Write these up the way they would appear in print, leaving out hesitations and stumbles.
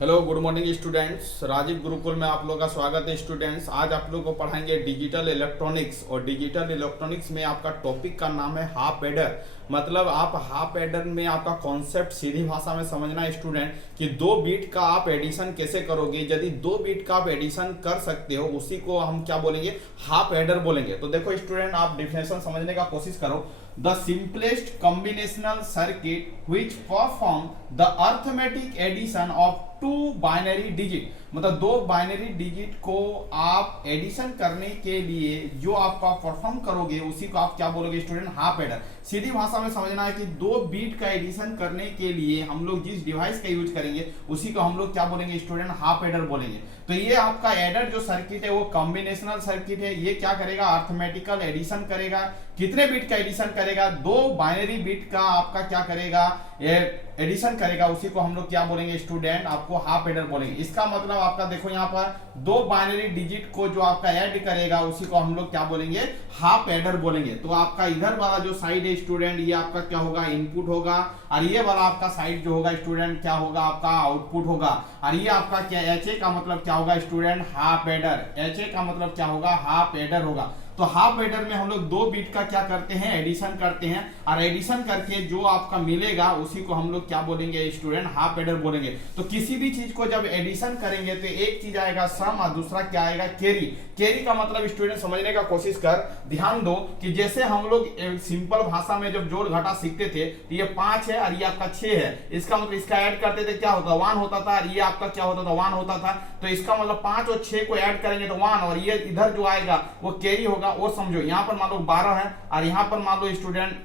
Hello good morning students. Rajiv Gurukul में आप लोगों का स्वागत है स्टूडेंट्स। आज आप लोगों को पढ़ाएंगे डिजिटल इलेक्ट्रॉनिक्स और डिजिटल इलेक्ट्रॉनिक्स में आपका टॉपिक का नाम है हाफ एडर। मतलब आप हाफ एडर में आपका कॉन्सेप्ट सीधी भाषा में समझना है स्टूडेंट कि 2 बीट का आप एडिशन कैसे करोगे। यदि 2 बीट का आप एडिशन कर सकते हो उसी को हम क्या बोलेंगे, हाफ एडर बोलेंगे। तो देखो स्टूडेंट, आप डिफिनेशन समझने का कोशिश करो। The simplest combinational circuit which perform the arithmetic addition of 2 binary digit, मतलब 2 बाइनरी डिजिट को आप एडिशन करने के लिए जो आपका परफॉर्म करोगे उसी को आप क्या बोलोगे स्टूडेंट, हाफ एडर। सीधी भाषा में समझना है कि 2 बीट का एडिशन करने के लिए हम लोग जिस डिवाइस का यूज करेंगे उसी को हम लोग क्या बोलेंगे स्टूडेंट, हाफ एडर बोलेंगे। तो ये आपका एडर जो सर्किट है वो कॉम्बिनेशनल सर्किट है। ये क्या करेगा, अर्थमेटिकल एडिशन करेगा। कितने बीट का एडिशन करेगा, 2 बाइनरी बीट का आपका क्या करेगा, एडिशन करेगा। उसी को हम लोग क्या बोलेंगे स्टूडेंट, आपको हाफ एडर बोलेंगे। इसका मतलब आपका देखो यहाँ पर 2 बाइनरी डिजिट को जो आपका ऐड करेगा उसी को हम लोग क्या बोलेंगे, हाफ एडर बोलेंगे। तो आपका इधर वाला जो साइड है स्टूडेंट ये आपका क्या होगा, इनपुट होगा, और ये वाला आपका साइड जो होगा स्टूडेंट क्या होगा, आपका आउटपुट होगा। और ये आपका क्या एच ए का मतलब क्या होगा student, half adder. H A का मतलब क्या होगा, हाफ एडर होगा। तो हाफ एडर में हम लोग 2 बीट का क्या करते हैं, एडिशन करते हैं, और एडिशन करके जो आपका मिलेगा उसी को हम लोग क्या बोलेंगे स्टूडेंट, हाफ एडर बोलेंगे। तो किसी भी चीज को जब एडिशन करेंगे तो एक चीज आएगा सम और दूसरा क्या आएगा, कैरी। कैरी का मतलब स्टूडेंट समझने का कोशिश कर, ध्यान दो कि जैसे हम लोग सिंपल भाषा में जब जोड़ घटा सीखते थे तो ये 5 है और ये आपका 6 है। इसका मतलब इसका ऐड करते थे क्या होता, 1 होता था, और ये आपका क्या होता था, 1 होता था। तो इसका मतलब 5 और 6 को ऐड करेंगे तो 1, और ये इधर जो आएगा वो कैरी होगा। वो समझो, यहाँ पर मान लो 12 है और यहाँ पर मान लो स्टूडेंट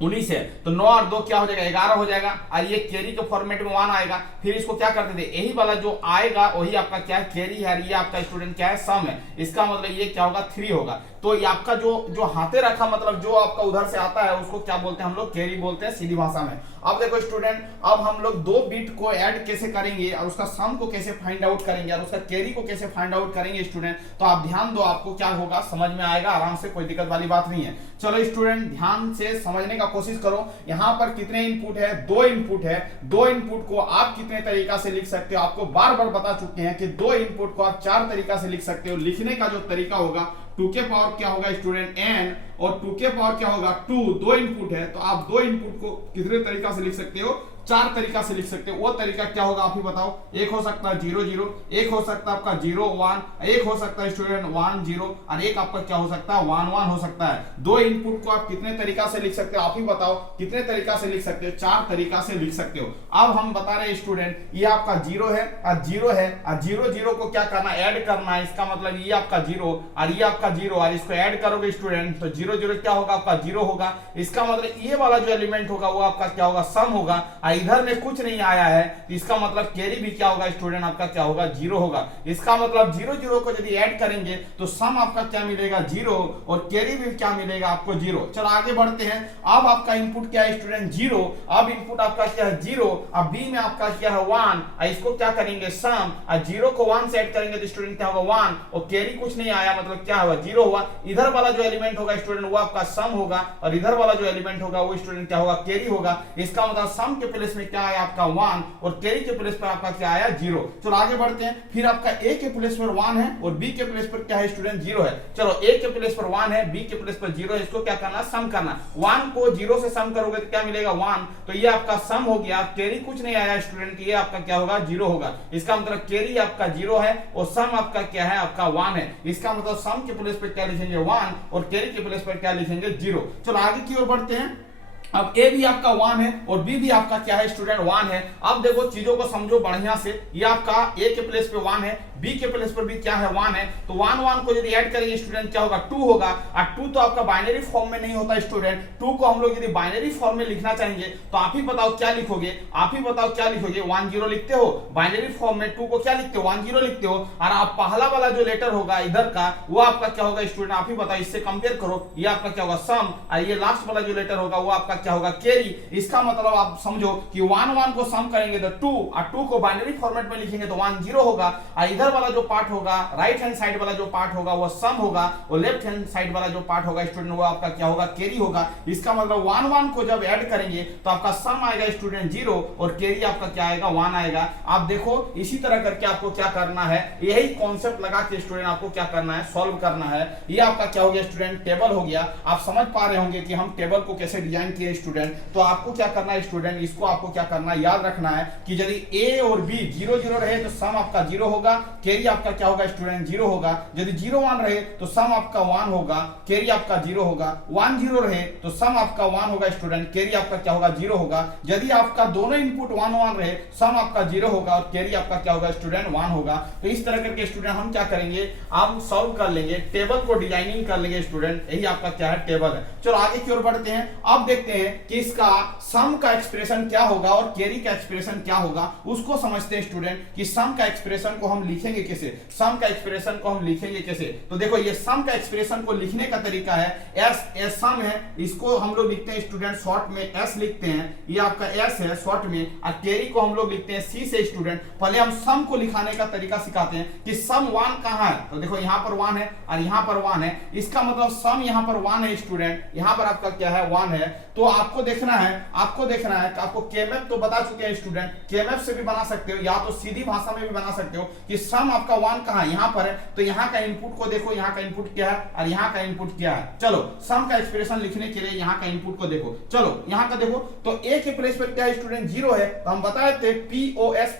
19 है, तो 9 और 2 क्या हो जाएगा, 11 हो जाएगा। और ये कैरी के फॉर्मेट में 1 आएगा। फिर इसको क्या करते थे, यही वाला जो आएगा वही आपका क्या है, कैरी है, और ये आपका स्टूडेंट क्या है, सम है। इसका मतलब ये क्या होगा, 3 होगा। तो ये आपका जो हाथे रखा मतलब जो आपका उधर से आता है उसको क्या बोलते हैं हम लोग, कैरी बोलते हैं सीधी भाषा में। अब देखो स्टूडेंट, अब हम लोग 2 बीट को ऐड कैसे करेंगे और उसका सम को कैसे फाइंड आउट करेंगे और उसका कैरी को कैसे फाइंड आउट करेंगे स्टूडेंट। तो आप ध्यान दो, आपको क्या होगा, समझ में आएगा आराम से, कोई दिक्कत वाली बात नहीं है। चलो स्टूडेंट ध्यान से समझने का कोशिश करो। यहाँ पर कितने इनपुट है, 2 इनपुट है। 2 इनपुट को आप कितने तरीका से लिख सकते हो, आपको बार बार बता चुके हैं कि 2 इनपुट को आप 4 तरीका से लिख सकते हो। लिखने का जो तरीका होगा, 2 के पावर क्या होगा स्टूडेंट, n, और 2 के पावर क्या होगा, 2। 2 इनपुट है तो आप 2 इनपुट को कितने तरीका से लिख सकते हो, 4 तरीका से लिख सकते हो। वो तरीका क्या होगा आप ही बताओ। एक हो सकता है 0 0, एक हो सकता है आपका 0 1, एक हो सकता है स्टूडेंट 1 0, और एक आपका क्या हो सकता है 1 1 हो सकता है। 2 इनपुट को आप कितने तरीका से लिख सकते हो, आप ही बताओ कितने तरीका से लिख सकते हो, 4 तरीका से लिख सकते हो। अब हम बता रहे हैं स्टूडेंट, ये आपका 0 है और 0 है, और 0 0 को क्या करना, ऐड करना है। इसका मतलब ये आपका 0 और ये आपका 0, और इसको ऐड करोगे स्टूडेंट तो 0 0 क्या होगा, आपका 0 होगा। इसका मतलब ये वाला जो एलिमेंट होगा वो आपका क्या होगा, सम होगा। इधर में कुछ नहीं आया है तो इसका मतलब कैरी भी क्या होगा स्टूडेंट, आपका क्या होगा, 0 होगा। इसका मतलब 0 0 को यदि ऐड करेंगे तो सम आपका क्या मिलेगा, 0, और कैरी भी क्या मिलेगा आपको, 0। चलो आगे बढ़ते हैं। अब आपका इनपुट क्या है स्टूडेंट, 0। अब इनपुट आपका क्या है, 0। अब बी में आपका क्या है, 1। इसको क्या करेंगे, सम, और 0 को 1 से ऐड करेंगे तो स्टूडेंट क्या होगा, 1, और कैरी कुछ नहीं आया मतलब क्या होगा, 0 हुआ। इधर वाला जो एलिमेंट होगा स्टूडेंट वो आपका सम होगा, और इधर वाला जो एलिमेंट होगा वो स्टूडेंट क्या होगा, कैरी होगा। इसका मतलब सम के प्लेस में क्या आया आपका 1, और कैरी के प्लेस पर आपका क्या आया, 0। चलो आगे बढ़ते हैं। फिर आपका ए के प्लेस पर 1 है और बी के प्लेस पर क्या है स्टूडेंट, 0 है। चलो ए के प्लेस पर 1 है, बी के प्लेस पर 0 है। इसको क्या करना, सम करना। 1 को 0 से सम करोगे तो क्या मिलेगा, 1। तो ये आपका सम हो गया। कैरी कुछ नहीं आया स्टूडेंट, ये आपका क्या होगा, 0 होगा। इसका मतलब कैरी आपका 0 है और सम आपका क्या है, आपका 1 है। इसका मतलब सम के प्लेस पर क्या लिखेंगे, 1, और कैरी के प्लेस पर क्या लिखेंगे, 0। चलो आगे की ओर बढ़ते हैं। अब ए भी आपका 1 है और बी भी आपका क्या है स्टूडेंट, 1 है। अब देखो चीजों को समझो बढ़िया से। ये आपका ए के प्लेस पे 1 है, बी के प्लेस पर भी क्या है, 1 है। तो 1 1 को यदि ऐड करेंगे स्टूडेंट क्या होगा, 2 होगा। और 2 तो आपका बाइनरी फॉर्म में नहीं होता स्टूडेंट। 2 को हम लोग यदि बाइनरी फॉर्म में लिखना चाहेंगे तो आप ही बताओ क्या लिखोगे, आप ही बताओ क्या लिखोगे। 1 0 लिखते हो बाइनरी फॉर्म में, 2 को क्या लिखते हो, 1 0 लिखते हो। और आप पहला वाला जो लेटर होगा इधर का वो आपका क्या होगा स्टूडेंट, आप ही बताओ, इससे कंपेयर करो। ये आपका क्या होगा, सम, और ये लास्ट वाला जो लेटर होगा वो आपका क्या होगा कैरी। इसका मतलब आप समझो कि 1 1 को सम करेंगे तो 2 और 2 को बाइनरी फॉर्मेट में लिखेंगे तो 1 0 होगा और इधर वाला जो पार्ट होगा राइट हैंड साइड वाला जो पार्ट होगा वो सम होगा और लेफ्ट हैंड साइड वाला जो पार्ट होगा स्टूडेंट वो आपका क्या होगा कैरी होगा। इसका मतलब 1 1 को जब ऐड करेंगे तो आपका सम आएगा स्टूडेंट 0 और कैरी आपका क्या आएगा 1 आएगा। आप देखो इसी तरह करके आपको क्या करना है, यही कॉन्सेप्ट लगा के स्टूडेंट आपको क्या करना है सॉल्व करना है। ये आपका क्या हो गया स्टूडेंट टेबल हो गया। आप समझ पा रहे होंगे कि हम टेबल को कैसे डिजाइन किए स्टूडेंट। तो आपको क्या करना है स्टूडेंट, इसको आपको क्या करना है याद रखना है कि यदि ए और बी 0 0 रहे तो सम आपका 0 होगा, कैरी आपका क्या होगा स्टूडेंट 0 होगा। यदि 0 1 रहे तो सम आपका 1 होगा, कैरी आपका 0 होगा। 1 0 रहे तो सम आपका 1 होगा स्टूडेंट, कैरी आपका क्या होगा 0 होगा। यदि आपका दोनों इनपुट 1 1 रहे सम आपका 0 होगा और कैरी आपका क्या होगा स्टूडेंट 1 होगा। तो इस तरह करके स्टूडेंट हम क्या करेंगे, हम सॉल्व कर लेंगे, टेबल को डिजाइनिंग कर लेंगे स्टूडेंट। यही आपका क्या है टेबल है। चलो आगे की ओर बढ़ते हैं। अब देखते हैं कि इसका सम का एक्सप्रेशन क्या होगा और कैरी का एक्सप्रेशन क्या होगा, उसको समझते हैं स्टूडेंट कि सम का एक्सप्रेशन को हम लिखेंगे कैसे। सम का एक्सप्रेशन को हम लिखेंगे कैसे, तो देखो ये सम का एक्सप्रेशन को लिखने का तरीका है एस सम है, इसको हम लोग लिखते हैं स्टूडेंट शॉर्ट में एस लिखते हैं, ये आपका एस है शॉर्ट में। और कैरी को हम लोग लिखते हैं सी से स्टूडेंट। पहले हम सम को लिखाने का तरीका सिखाते हैं कि सम 1 कहां है, तो देखो यहां पर 1 है और यहां पर 1 है। इसका मतलब सम यहां पर 1 है स्टूडेंट, यहां पर आपका क्या है 1 है। तो आपको देखना है कि आपको केमएफ तो बता चुके हैं स्टूडेंट, केमएफ से भी बना सकते हो या तो सीधी भाषा में भी बना सकते हो कि सम आपका 1 कहां है, यहां पर है। तो यहां का इनपुट को देखो, यहां का इनपुट क्या है और यहां का इनपुट क्या है। चलो सम का एक्सप्रेशन लिखने के लिए यहां का इनपुट को देखो, चलो यहां का देखो तो ए के प्लेस पर क्या है स्टूडेंट 0 है। तो हम बताए थे POS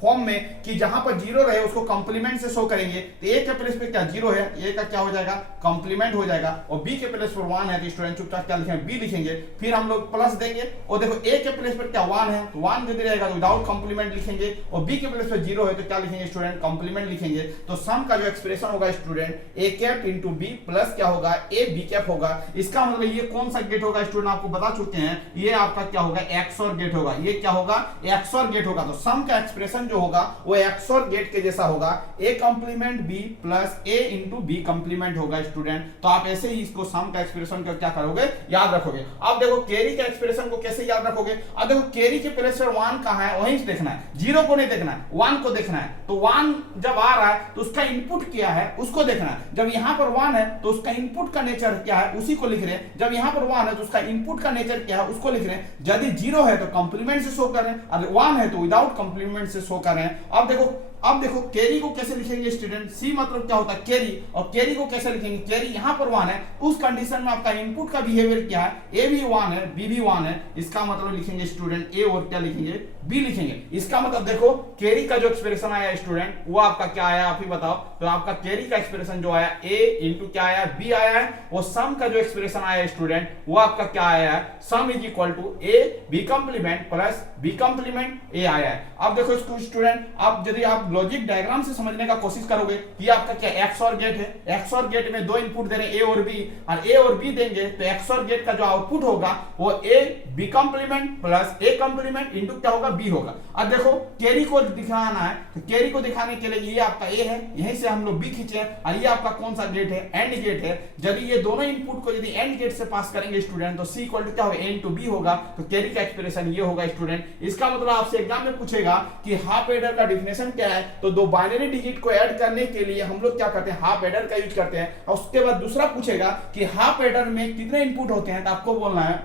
फॉर्म में कि जहां पर 0 रहे उसको कंप्लीमेंट से शो करेंगे। तो ए के प्लेस पे क्या 0 है, ए का क्या हो जाएगा कंप्लीमेंट हो जाएगा। और बी के प्लेस पर 1 है तो स्टूडेंट चुपचाप क्या लिखेंगे बी लिखेंगे। फिर हम लोग प्लस देंगे और देखो ए के प्लेस पर क्या 1 है तो 1 दे रहेगा तो विदाउट कंप्लीमेंट लिखेंगे। और बी के प्लेस पर 0 है तो क्या लिखेंगे स्टूडेंट कंप्लीमेंट लिखेंगे। तो सम का जो एक्सप्रेशन होगा student A cap into B plus क्या होगा ए बी कैप होगा। इसका मतलब ये कौन सा गेट होगा स्टूडेंट आपको बता चुके हैं, ये आपका क्या होगा एक्सओर गेट होगा। ये क्या होगा एक्सओर गेट होगा। तो सम का एक्सप्रेशन जो होगा वो एक्सओर गेट के जैसा होगा, ए कंप्लीमेंट बी प्लस ए इंटू बी कंप्लीमेंट होगा स्टूडेंट। तो आप ऐसे ही इसको सम का एक्सप्रेशन को क्या करोगे याद रखोगे। अब देखो कैरी का एक्सप्रेशन को कैसे याद रखोगे। अब देखो कैरी के प्लेस पर 1 कहां है वहीं से देखना है, 0 को नहीं देखना है 1 को देखना है। तो 1 जब आ रहा है तो उसका इनपुट क्या है उसको देखना है। जब यहां पर 1 है तो उसका इनपुट का नेचर क्या है उसी को लिख रहे हैं। जब यहां पर 1 है तो उसका इनपुट का नेचर क्या है उसको लिख रहे हैं। यदि 0 है तो कंप्लीमेंट से शो कर रहे हैं और 1 है तो विदाउट कंप्लीमेंट से शो कर रहे हैं। अब देखो कैरी को कैसे लिखेंगे स्टूडेंट, सी मतलब क्या होता है कैरी, और कैरी को कैसे लिखेंगे, कैरी यहां पर 1 है उस कंडीशन में आपका इनपुट का बिहेवियर क्या है, ए भी 1 है बी भी 1 है। इसका मतलब लिखेंगे स्टूडेंट ए और क्या लिखेंगे बी लिखेंगे। इसका मतलब देखो कैरी का जो एक्सप्रेशन आया स्टूडेंट वो आपका क्या आया आप ही बताओ। तो आपका कैरी का एक्सप्रेशन जो आया ए इंटू क्या आया बी आया है। वो सम का जो एक्सप्रेशन आया स्टूडेंट वो आपका क्या आया है sum is equal to A B complement plus B complement A आया है। अब देखो इसको स्टूडेंट, अब यदि आप लॉजिक डायग्राम से समझने का कोशिश करोगे कि आपका क्या एक्सओर गेट है, एक्सओर गेट में 2 इनपुट दे रहे हैं ए और बी, और ए और बी देंगे तो एक्सओर गेट का जो आउटपुट होगा वो A B complement plus A complement into क्या होगा बी होगा। अब देखो कैरी को दिखाना है तो कैरी को दिखाने के लिए ये आपका ए है, यहीं से हम लोग बी खींचे और ये आपका कौन सा गेट है एंड गेट है। यदि ये दोनों इनपुट को यदि एंड गेट से पास करेंगे स्टूडेंट तो सी इक्वल टू क्या होगा ए इंटू बी होगा। तो कैरी का एक्सप्रेशन ये होगा स्टूडेंट। इसका मतलब आपसे एग्जाम में पूछेगा कि हाफ एडर का डिफिनेशन क्या है, तो 2 बाइनरी डिजिट को ऐड करने के लिए हम लोग क्या करते हैं हाफ एडर का यूज करते हैं। और उसके बाद दूसरा पूछेगा कि हाफ एडर में कितने इनपुट होते हैं, तो आपको बोलना है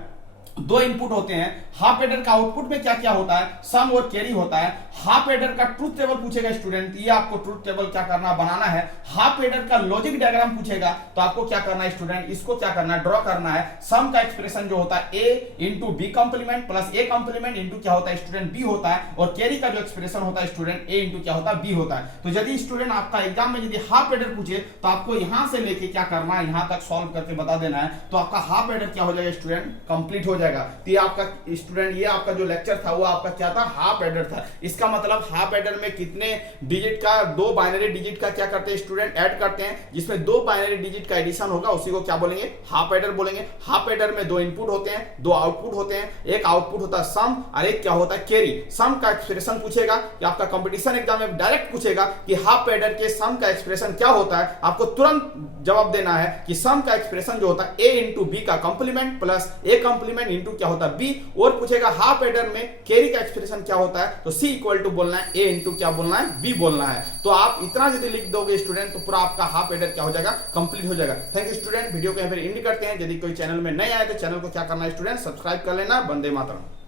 2 इनपुट होते हैं। हाफ एडर का आउटपुट में क्या क्या होता है सम और कैरी होता है। हाफ एडर का ट्रूथ टेबल पूछेगा स्टूडेंट, ये आपको ट्रूथ टेबल क्या करना बनाना है। हाफ एडर का लॉजिक डायग्राम पूछेगा तो आपको क्या करना है स्टूडेंट, इसको क्या करना है ड्रॉ करना है। सम का एक्सप्रेशन जो होता है ए into B complement plus A complement into क्या होता है स्टूडेंट बी होता है। और कैरी का जो एक्सप्रेशन होता है स्टूडेंट ए इंटू क्या होता है बी होता है। तो यदि स्टूडेंट आपका एग्जाम में यदि हाफ एडर पूछे तो आपको यहां से लेके क्या करना है यहां तक सॉल्व करके बता देना है। तो आपका हाफ एडर क्या हो जाएगा स्टूडेंट कंप्लीट हो जाएगा। तो ये आपका स्टूडेंट ये आपका जो लेक्चर था वो आपका क्या था हाफ एडर था। इसका मतलब हाफ एडर में कितने डिजिट का 2 बाइनरी डिजिट का क्या करते हैं स्टूडेंट ऐड करते हैं, जिसमें 2 बाइनरी डिजिट का एडिशन होगा उसी को क्या बोलेंगे हाफ एडर बोलेंगे। हाफ एडर में 2 इनपुट होते हैं 2 आउटपुट होते हैं, एक आउटपुट होता है सम और एक क्या होता है कैरी। सम का एक्सप्रेशन पूछेगा कि आपका कंपटीशन एग्जाम में डायरेक्ट पूछेगा कि हाफ एडर के सम का एक्सप्रेशन क्या होता है, आपको तुरंत जवाब देना है कि सम का एक्सप्रेशन जो होता है ए इंटू बी का complement plus A complement into क्या होता है बी, और पूछेगा हाफ एडर में कैरी का एक्सप्रेशन क्या होता है, तो सी इक्वल टू बोलना है ए इंटू क्या बोलना है बी बोलना है। तो आप इतना यदि लिख दोगे स्टूडेंट तो पूरा आपका हाफ एडर क्या हो जाएगा, कंप्लीट हो जाएगा। थैंक यू स्टूडेंट, वीडियो को यहाँ पर एंड करते हैं। यदि कोई चैनल में नए आए तो चैनल को क्या करना है स्टूडेंट, सब्सक्राइब कर लेना। वंदे मातरम।